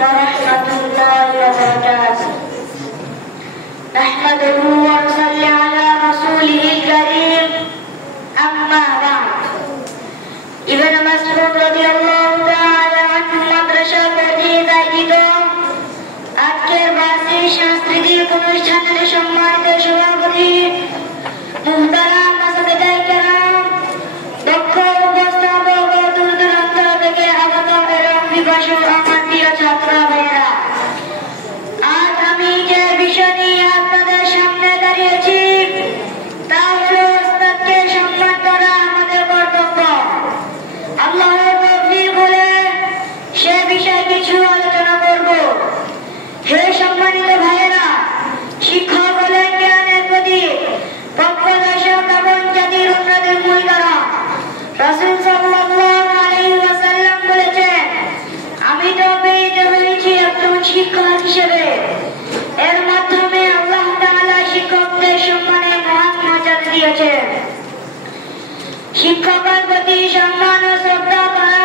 ورحمة الله وبركاته. نحمده ونصلي على رسوله الكريم. أما بعد. ইবনে মাসউদ রাদিয়াল্লাহু তাআলা আনহু মাদ্রাসা কর্তৃক আয়োজিত আজকের বার্ষিক সাংস্কৃতিক অনুষ্ঠানের সম্মানিত সভাপতি মুহতারাম আসাদে কেরাম, দক্ষ উপস্থাপক ও দূর দূরান্ত থেকে আগত এবং বিভাষক আমার প্রিয় ছাত্র ভাইয়েরা, আজ আমি যে বিষয় নিয়ে আপনাদের সামনে দাঁড়িয়েছি তা হল ওস্তাদকে সম্মান করা আমাদের কর্তব্য। আল্লাহর তৌফিক হলে সে বিষয়ে কিছু আলোচনা করব। হে সম্মানিত ভাইয়েরা, শিক্ষক হলেন জ্ঞানের প্রতীক, পথপ্রদর্শক এবং জাতির উন্নতির মূল কারণ। রাসূল সাল্লাল্লাহু আলাইহি ওয়াসাল্লাম বলেছেন, আমি তো প্রেরিত হয়েছি একজন শিক্ষক হিসেবে। এর মাধ্যমে আল্লাহ তাআলা শিক্ষকদের সম্মানে মহান মর্যাদা দিয়েছেন। শিক্ষকের প্রতি সম্মান ও শ্রদ্ধা করা